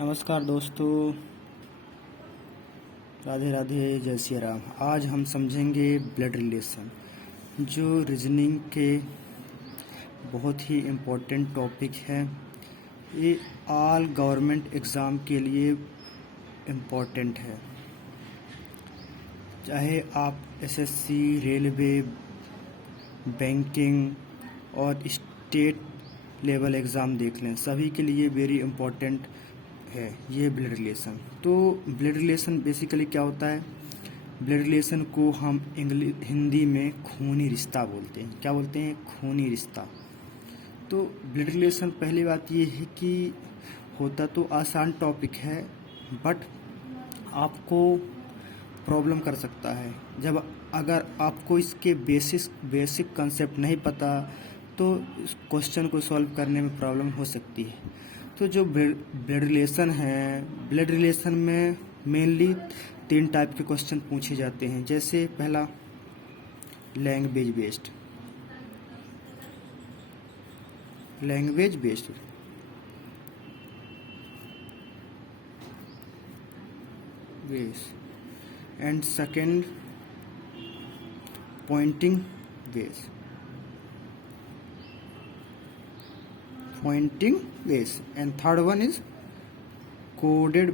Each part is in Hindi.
नमस्कार दोस्तों, राधे राधे, जय श्री राम। आज हम समझेंगे ब्लड रिलेशन, जो रीजनिंग के बहुत ही इम्पोर्टेंट टॉपिक है। ये ऑल गवर्नमेंट एग्ज़ाम के लिए इम्पोर्टेंट है। चाहे आप एसएससी, रेलवे, बैंकिंग और स्टेट लेवल एग्ज़ाम देख लें, सभी के लिए वेरी इम्पोर्टेंट है ये ब्लड रिलेशन। तो ब्लड रिलेशन बेसिकली क्या होता है? ब्लड रिलेशन को हम हिंदी में खूनी रिश्ता बोलते हैं। क्या बोलते हैं? खूनी रिश्ता। तो ब्लड रिलेशन, पहली बात ये है कि होता तो आसान टॉपिक है, बट आपको प्रॉब्लम कर सकता है। जब अगर आपको इसके बेसिक कंसेप्ट नहीं पता तो इस क्वेश्चन को सॉल्व करने में प्रॉब्लम हो सकती है। तो जो ब्लड रिलेशन है, ब्लड रिलेशन में मेनली 3 टाइप के क्वेश्चन पूछे जाते हैं। जैसे पहला language based, and second pointing base and third one is coded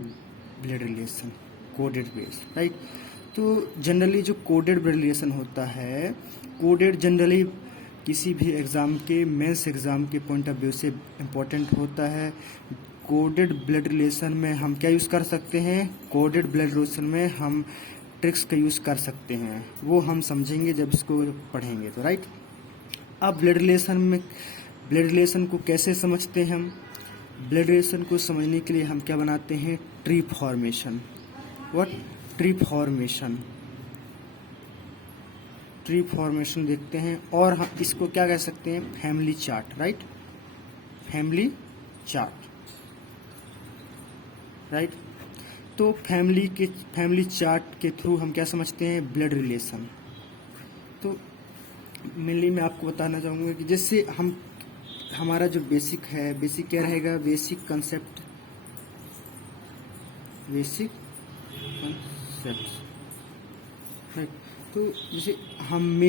blood relation, coded base, right. तो जनरली जो कोडेड ब्लड रिलेशन होता है, कोडेड जनरली किसी भी एग्ज़ाम के, मेंस एग्ज़ाम के पॉइंट ऑफ व्यू से इम्पोर्टेंट होता है। कोडेड ब्लड रिलेशन में हम क्या यूज़ कर सकते हैं? कोडेड ब्लड रिलेशन में हम ट्रिक्स का यूज़ कर सकते हैं, वो हम समझेंगे जब इसको पढ़ेंगे तो, राइट। अब ब्लड रिलेशन को कैसे समझते हैं हम? ब्लड रिलेशन को समझने के लिए हम क्या बनाते हैं? Tree formation. What? Tree formation देखते हैं, और हम इसको क्या कह सकते हैं? Family chart, right. फैमिली तो फैमिली चार्ट के थ्रू हम क्या समझते हैं? Blood relation. तो मेनली मैं आपको बताना चाहूँगा कि जैसे हमारा जो बेसिक क्या रहेगा? Basic concept, right. तो जैसे हम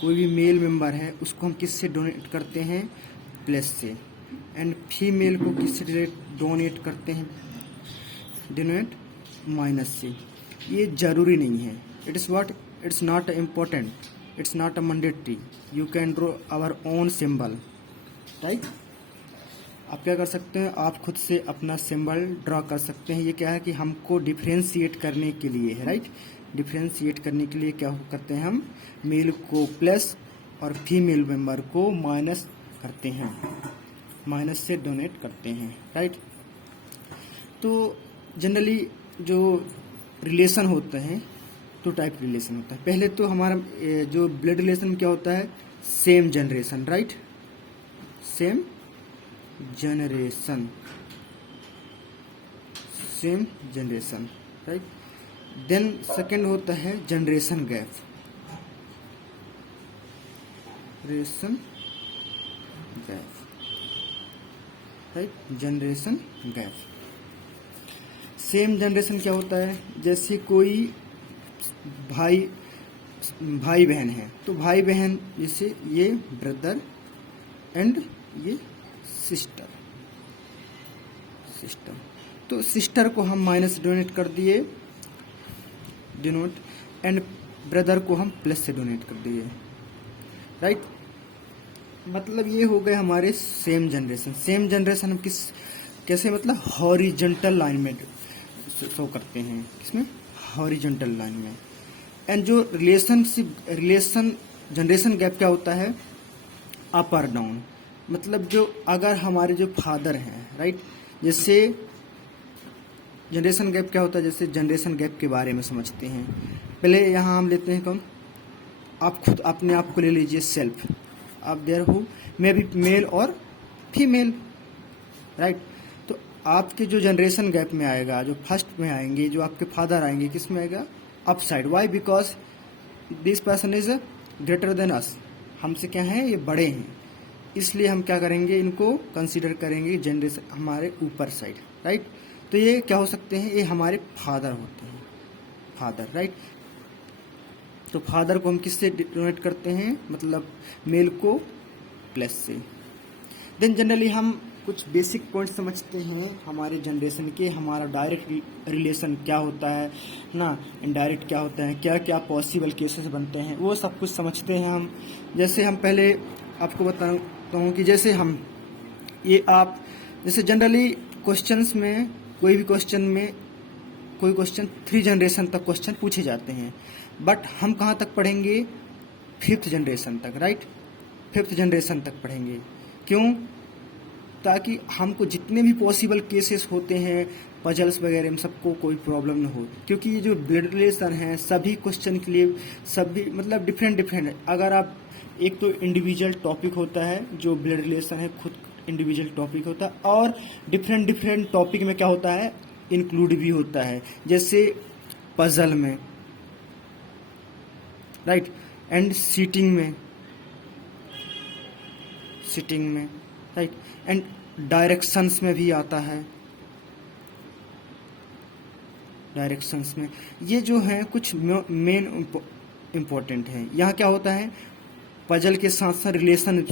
कोई भी मेल मेंबर है, उसको हम किससे डोनेट करते हैं? प्लस से। एंड फीमेल को किससे डोनेट करते हैं? डोनेट माइनस से। ये जरूरी नहीं है। It's not important, it's not a mandatory. You can draw our own symbol, right. आप क्या कर सकते हैं? आप खुद से अपना सिंबल ड्रॉ कर सकते हैं। ये क्या है कि हमको डिफ्रेंशिएट करने के लिए है, राइट। डिफ्रेंशिएट करने के लिए क्या करते हैं? हम मेल को प्लस और फीमेल मेंबर को माइनस करते हैं, माइनस से डोनेट करते हैं, राइट। तो जनरली जो रिलेशन होते हैं, 2 टाइप रिलेशन होता है। पहले तो हमारा जो ब्लड रिलेशन में क्या होता है? Same generation, right. Same generation, right. Then second होता है generation gap, right. Generation gap. Same generation क्या होता है? जैसे कोई भाई बहन है, तो भाई बहन जैसे ये ब्रदर एंड ये सिस्टर, तो सिस्टर को हम माइनस डोनेट कर दिए, एंड ब्रदर को हम प्लस से डोनेट कर दिए, राइट। मतलब ये हो गए हमारे सेम जनरेशन हम कैसे, मतलब हॉरिजॉन्टल लाइन में शो करते हैं। किसमें? हॉरिजॉन्टल लाइन में। एंड जो रिलेशन जनरेशन गैप क्या होता है? अप और डाउन। मतलब जो अगर हमारे जो फादर हैं, राइट, जैसे जनरेशन गैप क्या होता है? जैसे जनरेशन गैप के बारे में समझते हैं। पहले यहाँ हम लेते हैं कौन? आप खुद अपने आप को ले लीजिए, सेल्फ। आप there who may be male और फीमेल, राइट। तो आपके जो जनरेशन गैप में आएगा, जो फर्स्ट में आएंगे, जो आपके फादर आएंगे, किस में आएगा? Up side. Why? Because this person is greater than us. हमसे क्या है? ये बड़े हैं, इसलिए हम क्या करेंगे, इनको कंसीडर करेंगे जनरेशन हमारे ऊपर साइड, राइट। तो ये क्या हो सकते हैं, ये हमारे फादर होते हैं, फादर, राइट। तो फादर को हम किससे डिनोट करते हैं, मतलब मेल को प्लस से। देन जनरली हम कुछ बेसिक पॉइंट समझते हैं हमारे जनरेशन के, हमारा डायरेक्ट रिलेशन क्या होता है ना, इनडायरेक्ट क्या होता है, क्या क्या पॉसिबल केसेस बनते हैं, वो सब कुछ समझते हैं हम। जैसे हम पहले आपको बताता हूँ कि जैसे हम ये आप जैसे जनरली क्वेश्चंस में कोई भी क्वेश्चन में कोई क्वेश्चन 3 जनरेशन तक क्वेश्चन पूछे जाते हैं, बट हम कहाँ तक पढ़ेंगे, 5th जनरेशन तक, राइट। 5th जनरेशन तक पढ़ेंगे, क्यों, ताकि हमको जितने भी पॉसिबल केसेस होते हैं पजल्स वगैरह में सबको कोई प्रॉब्लम ना हो, क्योंकि ये जो ब्लड रिलेशन है सभी क्वेश्चन के लिए सभी मतलब डिफरेंट डिफरेंट है। अगर आप एक तो इंडिविजुअल टॉपिक होता है जो ब्लड रिलेशन है, खुद इंडिविजुअल टॉपिक होता है, और डिफरेंट डिफरेंट टॉपिक में क्या होता है, इंक्लूड भी होता है, जैसे पजल में, राइट, एंड सीटिंग में, राइट, एंड डायरेक्शंस में भी आता है, डायरेक्शंस में। ये जो है कुछ मेन इम्पोर्टेंट है। यहाँ क्या होता है, पजल के साथ साथ रिलेशन,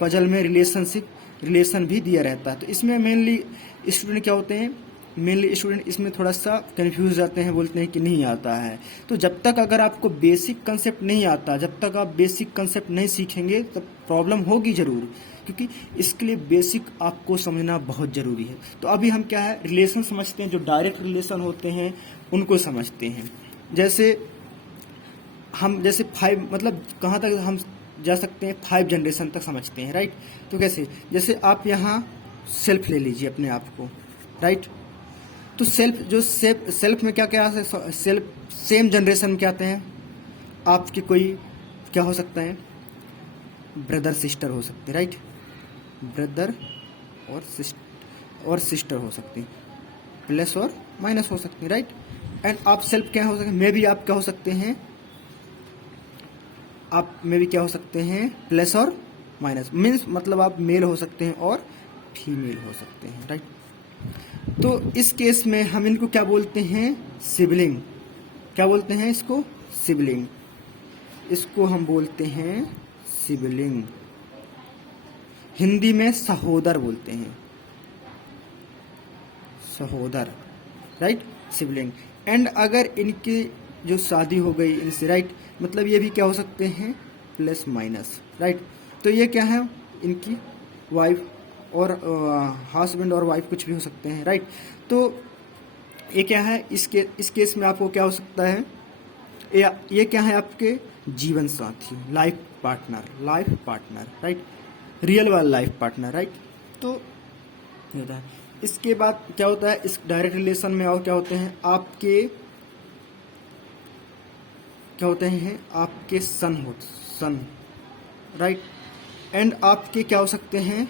पजल में रिलेशन भी दिया रहता है। तो इसमें मेनली स्टूडेंट क्या होते हैं, मेनली स्टूडेंट इसमें थोड़ा सा कंफ्यूज जाते हैं, बोलते हैं कि नहीं आता है। तो जब तक अगर आपको बेसिक कंसेप्ट नहीं आता, जब तक आप बेसिक कंसेप्ट नहीं सीखेंगे तब प्रॉब्लम होगी जरूर, क्योंकि इसके लिए बेसिक आपको समझना बहुत जरूरी है। तो अभी हम क्या है, रिलेशन समझते हैं, जो डायरेक्ट रिलेशन होते हैं उनको समझते हैं। जैसे हम जैसे 5 मतलब कहाँ तक हम जा सकते हैं, 5 जनरेशन तक समझते हैं, राइट। तो कैसे, जैसे आप यहाँ सेल्फ ले लीजिए अपने आप को, राइट। तो सेल्फ में क्या क्या है, सेल्फ सेम जनरेशन में क्या आते हैं, आपके कोई क्या हो सकता है, ब्रदर सिस्टर हो सकते हैं, राइट, ब्रदर और सिस्टर हो सकती हैं, प्लस और माइनस हो सकती हैं, राइट। एंड आप सेल्फ क्या हो सकते हैं, मे भी आप क्या हो सकते हैं, आप में भी क्या हो सकते हैं, प्लस और माइनस, मीन्स मतलब आप मेल हो सकते हैं और फीमेल हो सकते हैं, राइट। तो इस केस में हम इनको क्या बोलते हैं, सिबलिंग। क्या बोलते हैं इसको, सिबलिंग। इसको हम बोलते हैं सिबलिंग, हिंदी में सहोदर बोलते हैं, सहोदर, राइट, सिबलिंग। एंड अगर इनकी जो शादी हो गई इनसे, राइट, मतलब ये भी क्या हो सकते हैं, प्लस माइनस, राइट। तो ये क्या है, इनकी वाइफ और हस्बैंड और वाइफ कुछ भी हो सकते हैं, राइट। तो ये क्या है, इस केस में आपको क्या हो सकता है, ये क्या है, आपके जीवन साथी, लाइफ पार्टनर, राइट, रियल वाला लाइफ पार्टनर, राइट। तो ये होता है। इसके बाद क्या होता है, इस डायरेक्ट रिलेशन में और क्या होते हैं, आपके क्या होते हैं, आपके सन, राइट। एंड आपके क्या हो सकते हैं,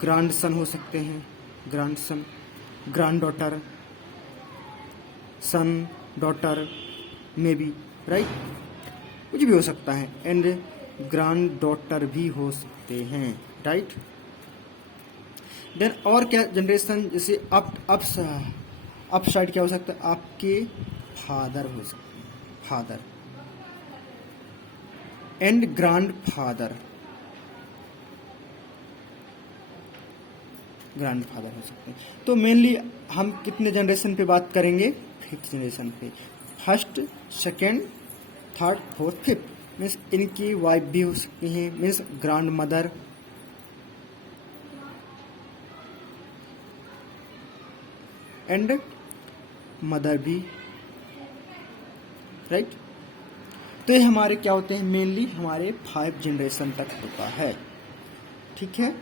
ग्रैंड सन हो सकते हैं, ग्रैंड डॉटर, सन, डॉटर में भी, राइट, कुछ भी हो सकता है। एंड ग्रैंड डॉटर भी हो सकते हैं, राइट। देन और क्या जनरेशन, जैसे अप साइड क्या हो सकता है, आपके फादर हो सकते हैं, फादर एंड ग्रैंड फादर हो सकते हैं। तो मेनली हम कितने जनरेशन पे बात करेंगे, 5th जनरेशन पे, 1st, 2nd, 3rd, 4th, 5th, means इनकी वाइफ भी हो सकती हैं, means grand mother, and mother भी, राइट। तो ये हमारे क्या होते हैं, मेनली हमारे 5 जनरेशन तक होता है, ठीक है।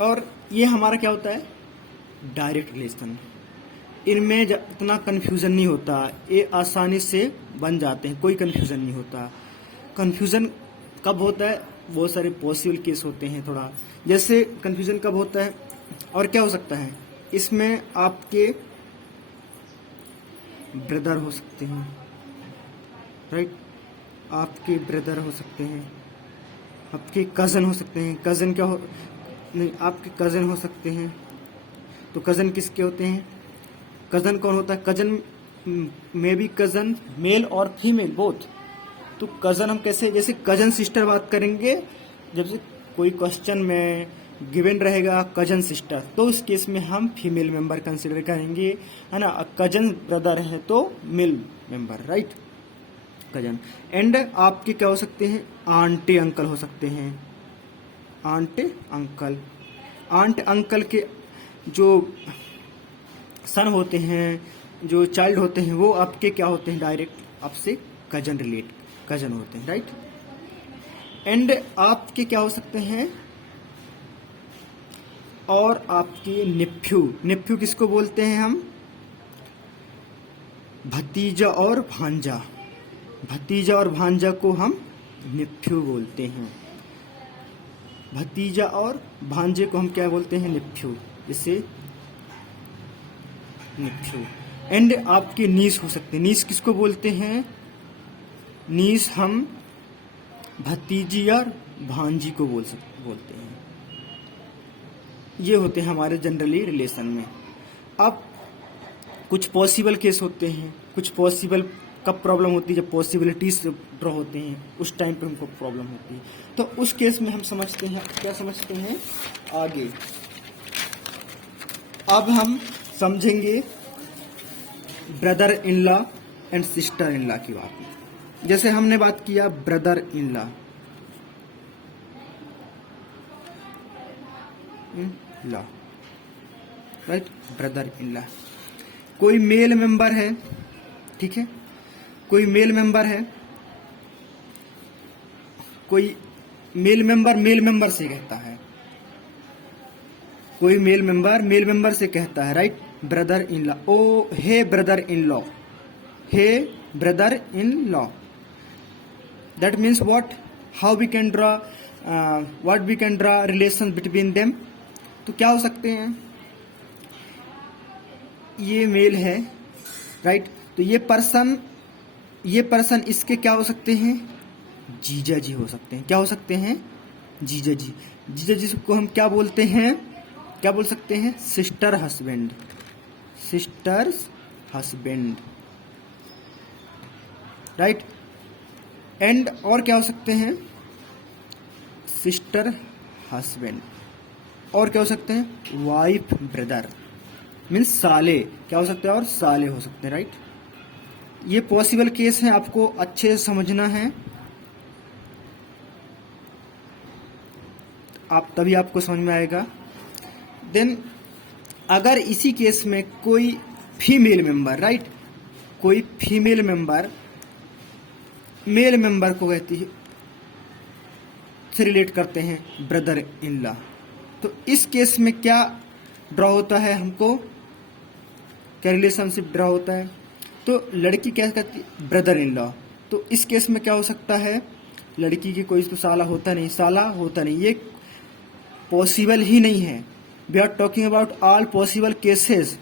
और ये हमारा क्या होता है, डायरेक्ट रिलेशन। इनमें इतना कन्फ्यूज़न नहीं होता, ये आसानी से बन जाते हैं, कोई कन्फ्यूज़न नहीं होता। कन्फ्यूज़न कब होता है, बहुत सारे पॉसिबल केस होते हैं थोड़ा, जैसे कन्फ्यूज़न कब होता है, और क्या हो सकता है, इसमें आपके ब्रदर हो सकते हैं, राइट, आपके ब्रदर हो सकते हैं, आपके कज़न हो सकते हैं। कज़न क्या हो, नहीं, आपके कज़न हो सकते हैं। तो कज़न किसके होते हैं? कज़न कौन होता है? कज़न में भी कज़न मेल और फीमेल बोथ। तो कज़न हम कैसे, जैसे कज़न सिस्टर बात करेंगे, जब से कोई क्वेश्चन में गिवन रहेगा कज़न सिस्टर, तो उस केस में हम फीमेल मेंबर कंसिडर करेंगे, है ना। कज़न ब्रदर है तो male member, right, cousin. And आपके क्या हो सकते हैं? आंटी अंकल हो सकते हैं। आंट अंकल, आंट अंकल के जो सन होते हैं, जो चाइल्ड होते हैं, वो आपके क्या होते हैं? डायरेक्ट आपसे कजन कजन होते हैं, राइट। एंड आपके क्या हो सकते हैं? और आपके नेफ्यू किसको बोलते हैं हम? भतीजा और भांजा। भतीजा और भांजा को हम नेफ्यू बोलते हैं। भतीजा और भांजे को हम क्या बोलते हैं? नेफ्यू, इसे नेफ्यू। एंड आपके नीस हो सकते हैं। नीस किसको बोलते हैं? नीस हम भतीजी और भांजी को बोलते हैं। ये होते हैं हमारे जनरली रिलेशन में। अब कुछ पॉसिबल केस होते हैं, कुछ पॉसिबल कब प्रॉब्लम होती है? जब पॉसिबिलिटीज ड्रॉ होते हैं, उस टाइम पे हमको प्रॉब्लम होती है। तो उस केस में हम समझते हैं, क्या समझते हैं आगे। अब हम समझेंगे brother in law and sister in law की बात। जैसे हमने बात किया brother in law, right, brother in law. कोई मेल मेंबर है, ठीक है, कोई मेल मेंबर है, कोई मेल मेंबर से कहता है, कोई मेल मेंबर से कहता है, right, brother in law. Oh hey brother in law, hey brother in law. That means what, how we can draw, what we can draw relation between them. तो क्या हो सकते हैं? ये मेल है, राइट, तो ये पर्सन इसके क्या हो सकते हैं? जीजा जी हो सकते हैं। क्या हो सकते हैं? जीजा जी। जीजा जी को हम क्या बोलते हैं? क्या बोल सकते हैं? Sister husband, sisters husband, right. And और क्या हो सकते हैं? Sister husband. और क्या हो सकते हैं? वाइफ ब्रदर, मीन्स साले। क्या हो सकते हैं? और साले हो सकते हैं, राइट। ये पॉसिबल केस है, आपको अच्छे से समझना है, आप तभी आपको समझ में आएगा। देन अगर इसी केस में कोई फीमेल मेंबर, राइट, कोई फीमेल मेंबर मेल मेंबर को कहती है, से रिलेट करते हैं ब्रदर इन लॉ, तो इस केस में क्या ड्रॉ होता है? हमको क्या रिलेशनशिप ड्रॉ होता है? तो लड़की क्या कहती है? Brother in law. तो इस केस में क्या हो सकता है? लड़की की कोई तो साला होता नहीं, ये पॉसिबल ही नहीं है। We are talking about all possible cases,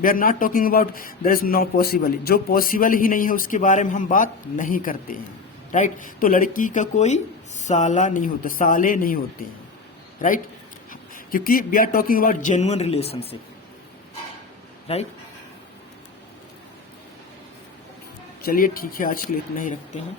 we are not talking about there is no possible. जो पॉसिबल ही नहीं है उसके बारे में हम बात नहीं करते हैं, राइट। तो लड़की का कोई साला नहीं होता, साले नहीं होते हैं, राइट, क्योंकि we are talking about genuine relationship, right. चलिए ठीक है, आज के लिए इतना ही रखते हैं।